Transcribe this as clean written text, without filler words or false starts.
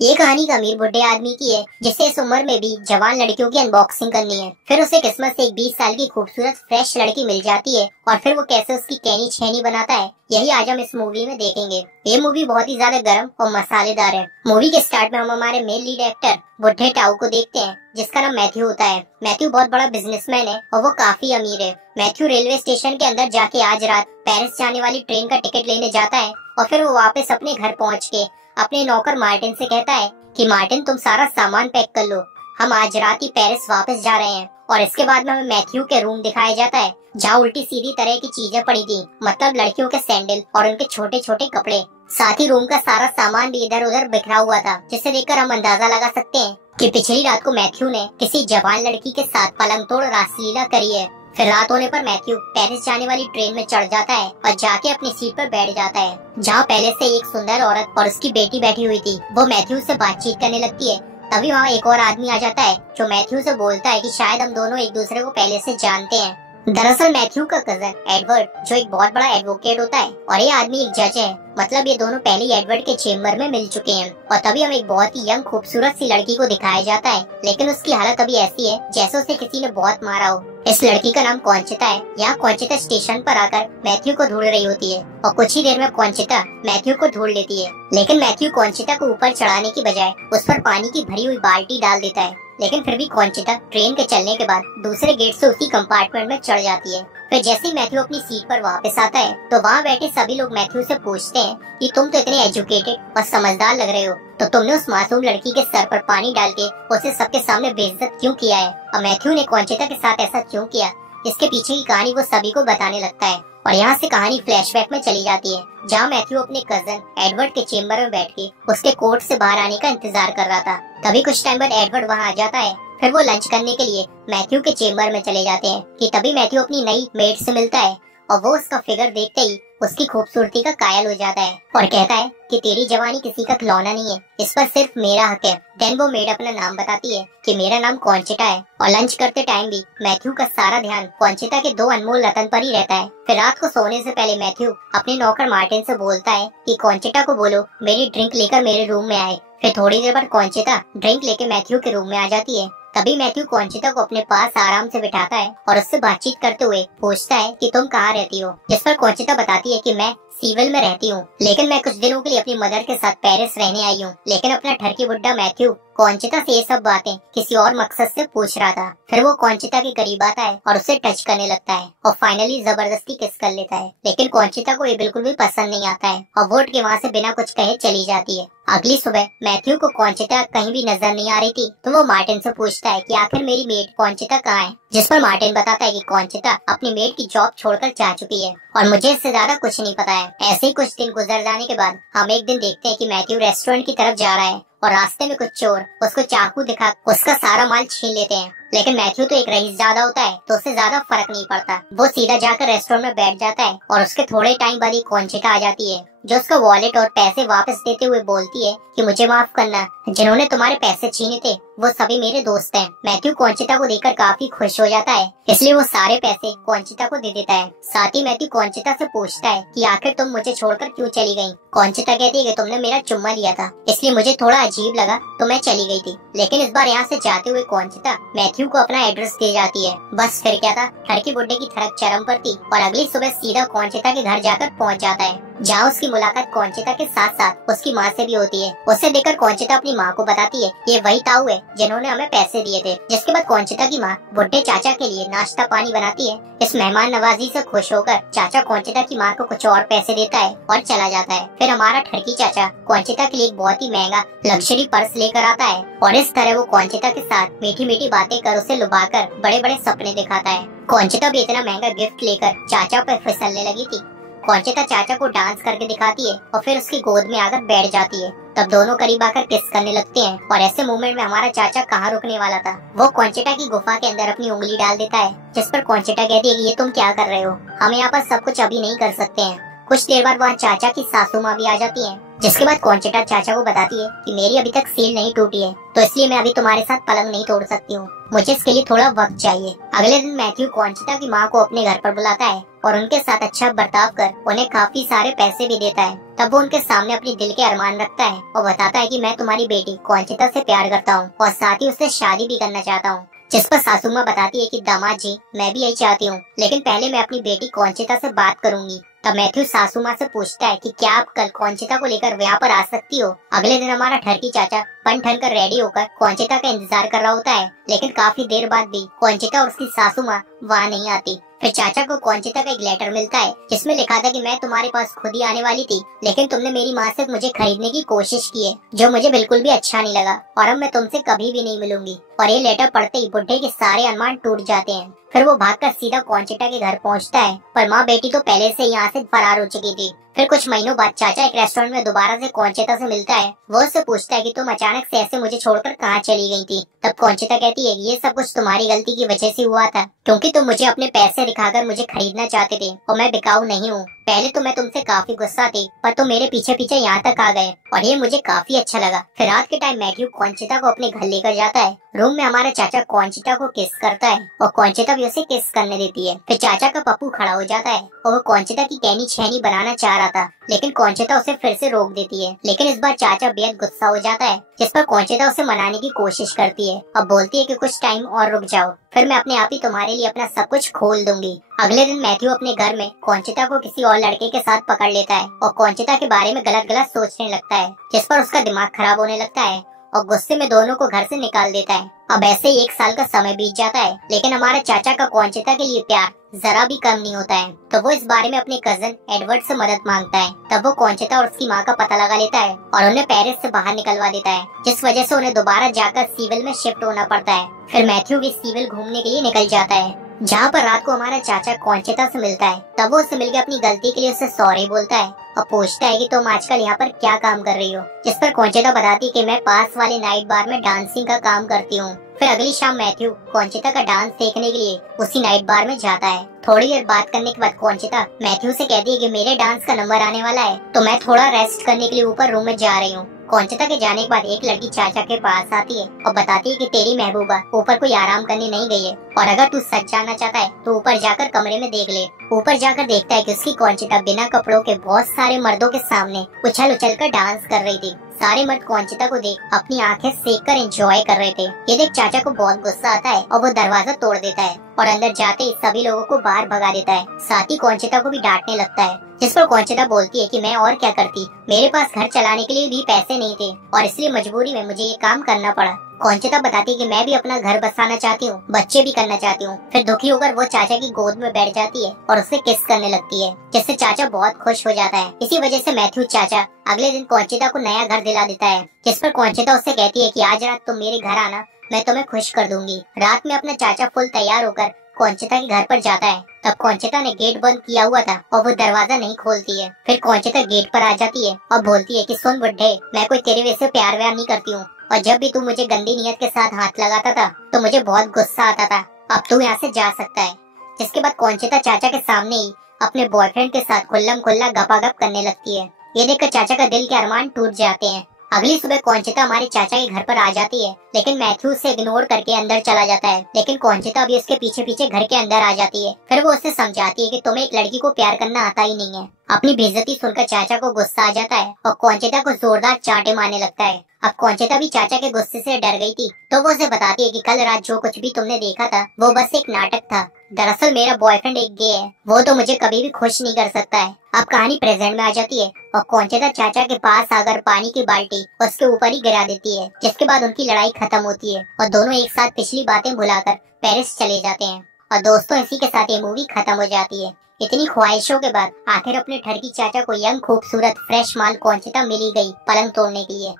ये कहानी एक अमीर बुढ़े आदमी की है जिसे इस उम्र में भी जवान लड़कियों की अनबॉक्सिंग करनी है। फिर उसे किस्मत से एक 20 साल की खूबसूरत फ्रेश लड़की मिल जाती है और फिर वो कैसे उसकी कहनी छेनी बनाता है, यही आज हम इस मूवी में देखेंगे। ये मूवी बहुत ही ज्यादा गर्म और मसालेदार है। मूवी के स्टार्ट में हम हमारे मेन लीड एक्टर बुढ़े टाऊ को देखते हैं जिसका नाम मैथ्यू होता है। मैथ्यू बहुत बड़ा बिजनेसमैन है और वो काफी अमीर है। मैथ्यू रेलवे स्टेशन के अंदर जाके आज रात पेरिस जाने वाली ट्रेन का टिकट लेने जाता है और फिर वो वापस अपने घर पहुँच के अपने नौकर मार्टिन से कहता है कि मार्टिन तुम सारा सामान पैक कर लो, हम आज रात ही पेरिस वापस जा रहे हैं। और इसके बाद में हमें मैथ्यू के रूम दिखाया जाता है जहाँ उल्टी सीधी तरह की चीजें पड़ी थी, मतलब लड़कियों के सैंडल और उनके छोटे छोटे कपड़े। साथ ही रूम का सारा सामान भी इधर उधर बिखरा हुआ था, जिसे देखकर हम अंदाजा लगा सकते हैं कि पिछली रात को मैथ्यू ने किसी जवान लड़की के साथ पलंग तोड़ रासलीला करी है। फिर रात होने पर मैथ्यू पेरिस जाने वाली ट्रेन में चढ़ जाता है और जाके अपनी सीट पर बैठ जाता है जहाँ पहले से एक सुंदर औरत और उसकी बेटी बैठी हुई थी। वो मैथ्यू से बातचीत करने लगती है। तभी वहाँ एक और आदमी आ जाता है जो मैथ्यू से बोलता है कि शायद हम दोनों एक दूसरे को पहले से जानते हैं। दरअसल मैथ्यू का कजन एडवर्ड जो एक बहुत बड़ा एडवोकेट होता है और ये आदमी एक जज है, मतलब ये दोनों पहले एडवर्ड के चेम्बर में मिल चुके हैं। और तभी हमें एक बहुत ही यंग खूबसूरत सी लड़की को दिखाया जाता है, लेकिन उसकी हालत अभी ऐसी है जैसे उसे किसी ने बहुत मारा हो। इस लड़की का नाम कॉन्चिता है। यहाँ कॉन्चिता स्टेशन पर आकर मैथ्यू को ढूंढ रही होती है और कुछ ही देर में कॉन्चिता मैथ्यू को ढूंढ लेती है, लेकिन मैथ्यू कॉन्चिता को ऊपर चढ़ाने की बजाय उस पर पानी की भरी हुई बाल्टी डाल देता है। लेकिन फिर भी कॉन्चिता ट्रेन के चलने के बाद दूसरे गेट से उसी कंपार्टमेंट में चढ़ जाती है। फिर जैसे ही मैथ्यू अपनी सीट पर वापस आता है तो वहाँ बैठे सभी लोग मैथ्यू से पूछते हैं कि तुम तो इतने एजुकेटेड और समझदार लग रहे हो, तो तुमने उस मासूम लड़की के सर पर पानी डाल के उसे सबके सामने बेइज्जत क्यों किया है, और मैथ्यू ने कॉन्चिता के साथ ऐसा क्यों किया। इसके पीछे की कहानी वो सभी को बताने लगता है और यहाँ से कहानी फ्लैशबैक में चली जाती है जहाँ मैथ्यू अपने कजन एडवर्ड के चेम्बर में बैठ के उसके कोर्ट से बाहर आने का इंतजार कर रहा था। तभी कुछ टाइम बाद एडवर्ड वहाँ आ जाता है। फिर वो लंच करने के लिए मैथ्यू के चेम्बर में चले जाते हैं कि तभी मैथ्यू अपनी नई मेड से मिलता है और वो उसका फिगर देखते ही उसकी खूबसूरती का कायल हो जाता है और कहता है कि तेरी जवानी किसी का खिलौना नहीं है, इस पर सिर्फ मेरा हक है। देन वो मेड अपना नाम बताती है कि मेरा नाम कॉन्चिता है। और लंच करते टाइम भी मैथ्यू का सारा ध्यान कॉन्चिता के 2 अनमोल रतन पर ही रहता है। फिर रात को सोने से पहले मैथ्यू अपने नौकर मार्टिन से बोलता है कि कॉन्चिता को बोलो मेरी ड्रिंक लेकर मेरे रूम में आए। फिर थोड़ी देर बाद कॉन्चिता ड्रिंक लेके मैथ्यू के रूम में आ जाती है। तभी मैथ्यू कॉन्चिता को अपने पास आराम से बिठाता है और उससे बातचीत करते हुए पूछता है कि तुम कहाँ रहती हो, जिस पर कॉन्चिता बताती है कि मैं सीविल में रहती हूँ, लेकिन मैं कुछ दिनों के लिए अपनी मदर के साथ पेरिस रहने आई हूँ। लेकिन अपना ठरकी बुड्ढा मैथ्यू कॉन्चिता से ये सब बातें किसी और मकसद से पूछ रहा था। फिर वो कॉन्चिता के करीब आता है और उसे टच करने लगता है और फाइनली जबरदस्ती किस कर लेता है, लेकिन कॉन्चिता को ये बिल्कुल भी पसंद नहीं आता है और वो उठ के वहाँ से बिना कुछ कहे चली जाती है। अगली सुबह मैथ्यू को कॉन्चिता कहीं भी नजर नहीं आ रही थी, तो वो मार्टिन से पूछता है कि आखिर मेरी मेड कॉन्चिता कहाँ है, जिस पर मार्टिन बताता है कि कॉन्चिता अपनी मेड की जॉब छोड़कर जा चुकी है और मुझे इससे ज्यादा कुछ नहीं पता है। ऐसे ही कुछ दिन गुजर जाने के बाद हम एक दिन देखते हैं कि मैथ्यू रेस्टोरेंट की तरफ जा रहा है और रास्ते में कुछ चोर उसको चाकू दिखा उसका सारा माल छीन लेते हैं। लेकिन मैथ्यू तो एक रईस ज्यादा होता है तो उससे ज्यादा फर्क नहीं पड़ता। वो सीधा जाकर रेस्टोरेंट में बैठ जाता है और उसके थोड़े टाइम बाद ही कॉन्चिता आ जाती है जो उसका वॉलेट और पैसे वापस देते हुए बोलती है कि मुझे माफ करना, जिन्होंने तुम्हारे पैसे छीने थे वो सभी मेरे दोस्त हैं। मैथ्यू कॉन्चिता को देखकर काफी खुश हो जाता है, इसलिए वो सारे पैसे कॉन्चिता को दे देता है। साथ ही मैथ्यू कॉन्चिता से पूछता है कि आखिर तुम मुझे छोड़कर क्यों चली गई। कॉन्चिता कहती है कि तुमने मेरा चुम्मा लिया था इसलिए मुझे थोड़ा अजीब लगा तो मैं चली गई थी। लेकिन इस बार यहाँ से जाते हुए कॉन्चिता मैथ्यू को अपना एड्रेस दे जाती है। बस फिर क्या था, ठरकी बुड्ढे की थरक चरम पर थी और अगली सुबह सीधा कॉन्चिता के घर जाकर पहुँच जाता है जहाँ उसकी मुलाकात कॉन्चिता के साथ साथ उसकी माँ से भी होती है। उसे देखकर कॉन्चिता अपनी माँ को बताती है ये वही ताऊ है जिन्होंने हमें पैसे दिए थे। जिसके बाद कॉन्चिता की माँ बुड्ढे चाचा के लिए नाश्ता पानी बनाती है। इस मेहमान नवाजी से खुश होकर चाचा कॉन्चिता की माँ को कुछ और पैसे देता है और चला जाता है। फिर हमारा ठरकी चाचा कॉन्चिता के लिए एक बहुत ही महंगा लग्जरी पर्स लेकर आता है और इस तरह वो कॉन्चिता के साथ मीठी मीठी बातें कर उसे लुभाकर बड़े बड़े सपने दिखाता है। कॉन्चिता भी इतना महंगा गिफ्ट लेकर चाचा पर फिसलने लगी थी। कॉन्चिता चाचा को डांस करके दिखाती है और फिर उसकी गोद में आकर बैठ जाती है। तब दोनों करीब आकर किस करने लगते हैं और ऐसे मोमेंट में हमारा चाचा कहाँ रुकने वाला था, वो कॉन्चिता की गुफा के अंदर अपनी उंगली डाल देता है, जिस पर कॉन्चिता कहती है कि ये तुम क्या कर रहे हो, हम यहाँ पर सब कुछ अभी नहीं कर सकते हैं। कुछ देर बाद वहाँ चाचा की सासू माँ भी आ जाती है, जिसके बाद कॉन्चिता चाचा को बताती है कि मेरी अभी तक सील नहीं टूटी है तो इसलिए मैं अभी तुम्हारे साथ पलंग नहीं तोड़ सकती हूँ, मुझे इसके लिए थोड़ा वक्त चाहिए। अगले दिन मैथ्यू कॉन्चिता की माँ को अपने घर पर बुलाता है और उनके साथ अच्छा बर्ताव कर उन्हें काफी सारे पैसे भी देता है। तब वो उनके सामने अपनी दिल के अरमान रखता है और बताता है कि मैं तुम्हारी बेटी कौंचिता से प्यार करता हूँ और साथ ही उससे शादी भी करना चाहता हूँ। जिस पर सासू माँ बताती है कि दामाद जी, मैं भी यही चाहती हूँ, लेकिन पहले मैं अपनी बेटी कौंचिता से बात करूंगी। तब मैथ्यू सासू माँ से पूछता है कि क्या आप कल कौंचिता को लेकर यहाँ पर आ सकती हो। अगले दिन हमारा ठरकी चाचा बन ठन कर रेडी होकर कौंचिता का इंतजार कर रहा होता है, लेकिन काफी देर बाद भी कौंचिता और उसकी सासू माँ वहाँ नहीं आती। फिर चाचा को कौंचिता का एक लेटर मिलता है जिसमें लिखा था कि मैं तुम्हारे पास खुद ही आने वाली थी, लेकिन तुमने मेरी माँ से मुझे खरीदने की कोशिश की है, जो मुझे बिल्कुल भी अच्छा नहीं लगा और अब मैं तुमसे कभी भी नहीं मिलूंगी। और ये लेटर पढ़ते ही बुढ़े के सारे अनुमान टूट जाते हैं। फिर वो भागकर सीधा कौंचिता के घर पहुंचता है, पर माँ बेटी तो पहले से यहाँ से फरार हो चुकी थी। फिर कुछ महीनों बाद चाचा एक रेस्टोरेंट में दोबारा से कौंचिता से मिलता है। वो उससे पूछता है कि तुम अचानक से ऐसे मुझे छोड़कर कहाँ चली गई थी। तब कौंचिता कहती है ये सब कुछ तुम्हारी गलती की वजह से हुआ था, क्योंकि तुम मुझे अपने पैसे दिखाकर मुझे खरीदना चाहते थे और मैं बिकाऊ नहीं हूँ। पहले तो मैं तुमसे काफी गुस्सा थी, पर तुम मेरे पीछे पीछे यहाँ तक आ गए और ये मुझे काफी अच्छा लगा। फिर रात के टाइम मैथ्यू कौंचिता को अपने घर लेकर जाता है। रूम में हमारा चाचा कौंचिता को किस करता है और कौंचिता भी उसे किस करने देती है। फिर चाचा का पप्पू खड़ा हो जाता है और वो कौंचिता की कहनी छेनी बनाना चाह रहा था, लेकिन कौंचिता उसे फिर से रोक देती है। लेकिन इस बार चाचा बेहद गुस्सा हो जाता है, जिस पर कौंचिता उसे मनाने की कोशिश करती है और बोलती है कि कुछ टाइम और रुक जाओ, फिर मैं अपने आप ही तुम्हारे लिए अपना सब कुछ खोल दूंगी। अगले दिन मैथ्यू अपने घर में कौंचिता को किसी और लड़के के साथ पकड़ लेता है और कौंचिता के बारे में गलत गलत सोचने लगता है, जिस पर उसका दिमाग खराब होने लगता है और गुस्से में दोनों को घर से निकाल देता है। अब ऐसे ही 1 साल का समय बीत जाता है, लेकिन हमारे चाचा का कौंचिता के लिए प्यार जरा भी कम नहीं होता है। तो वो इस बारे में अपने कजन एडवर्ड से मदद मांगता है। तब वो कौंचिता और उसकी माँ का पता लगा लेता है और उन्हें पेरिस से बाहर निकलवा देता है, जिस वजह से उन्हें दोबारा जाकर सीविल में शिफ्ट होना पड़ता है। फिर मैथ्यू भी सीविल घूमने के लिए निकल जाता है, जहाँ पर रात को हमारा चाचा कौंचिता से मिलता है। तब वो उससे मिलकर अपनी गलती के लिए उससे सॉरी बोलता है और पूछता है कि तुम आजकल यहाँ पर क्या काम कर रही हो, जिस पर कौंचिता बताती है कि मैं पास वाले नाइट बार में डांसिंग का काम करती हूँ। फिर अगली शाम मैथ्यू कौंचिता का डांस देखने के लिए उसी नाइट बार में जाता है। थोड़ी देर बात करने के बाद कौंचिता मैथ्यू से कहती है कि मेरे डांस का नंबर आने वाला है, तो मैं थोड़ा रेस्ट करने के लिए ऊपर रूम में जा रही हूँ। कौंचिता के जाने के बाद एक लड़की चाचा के पास आती है और बताती है कि तेरी महबूबा ऊपर कोई आराम करने नहीं गई है और अगर तू सच जानना चाहता है तो ऊपर जाकर कमरे में देख ले। ऊपर जाकर देखता है कि उसकी कौंचिता बिना कपड़ों के बहुत सारे मर्दों के सामने उछल उछल कर डांस कर रही थी। सारे मर्द कौंचिता को देख अपनी आंखें सेक कर एंजॉय कर रहे थे। ये देख चाचा को बहुत गुस्सा आता है और वो दरवाजा तोड़ देता है और अंदर जाते ही सभी लोगों को बाहर भगा देता है। साथ ही कौंचिता को भी डांटने लगता है, जिस पर कौंचिता बोलती है कि मैं और क्या करती, मेरे पास घर चलाने के लिए भी पैसे नहीं थे और इसलिए मजबूरी में मुझे ये काम करना पड़ा। कौंचिता बताती है कि मैं भी अपना घर बसाना चाहती हूँ, बच्चे भी करना चाहती हूँ। फिर दुखी होकर वो चाचा की गोद में बैठ जाती है और उससे किस करने लगती है, जिससे चाचा बहुत खुश हो जाता है। इसी वजह से मैथ्यू चाचा अगले दिन कौंचिता को नया घर दिला देता है, जिस पर कौंचिता उससे कहती है कि आज रात तुम मेरे घर आना, मैं तुम्हें खुश कर दूंगी। रात में अपना चाचा फुल तैयार होकर कौंचिता के घर पर जाता है। तब कौंचिता ने गेट बंद किया हुआ था और वो दरवाजा नहीं खोलती है। फिर कौंचिता गेट पर आ जाती है और बोलती है कि सुन बुड्ढे, मैं कोई तेरे वैसे प्यार व्यार नहीं करती हूँ और जब भी तू मुझे गंदी नियत के साथ हाथ लगाता था तो मुझे बहुत गुस्सा आता था। अब तू यहाँ से जा सकता है। जिसके बाद कौंचिता चाचा के सामने ही अपने बॉयफ्रेंड के साथ खुल्लम खुल्ला गपागप करने लगती है। ये देखकर चाचा का दिल के अरमान टूट जाते हैं। अगली सुबह कौंचिता हमारे चाचा के घर पर आ जाती है, लेकिन मैथ्यू उसे इग्नोर करके अंदर चला जाता है। लेकिन कौंचिता भी उसके पीछे पीछे घर के अंदर आ जाती है। फिर वो उसे समझाती है कि तुम्हें एक लड़की को प्यार करना आता ही नहीं है। अपनी बेइज्जती सुनकर चाचा को गुस्सा आ जाता है और कौंचिता को जोरदार चांटे मारने लगता है। अब कौंचिता भी चाचा के गुस्से से डर गई थी, तो वो उसे बताती है कि कल रात जो कुछ भी तुमने देखा था वो बस एक नाटक था। दरअसल मेरा बॉयफ्रेंड एक गे है, वो तो मुझे कभी भी खुश नहीं कर सकता है। अब कहानी प्रेजेंट में आ जाती है और कौंचिता चाचा के पास आकर पानी की बाल्टी उसके ऊपर ही गिरा देती है, जिसके बाद उनकी लड़ाई खत्म होती है और दोनों एक साथ पिछली बातें भुलाकर पेरिस चले जाते हैं। और दोस्तों, इसी के साथ ये मूवी खत्म हो जाती है। इतनी ख्वाहिशों के बाद आखिर अपने ठरकी चाचा को यंग खूबसूरत फ्रेश माल कौंचिता मिली गई पलंग तोड़ने के लिए।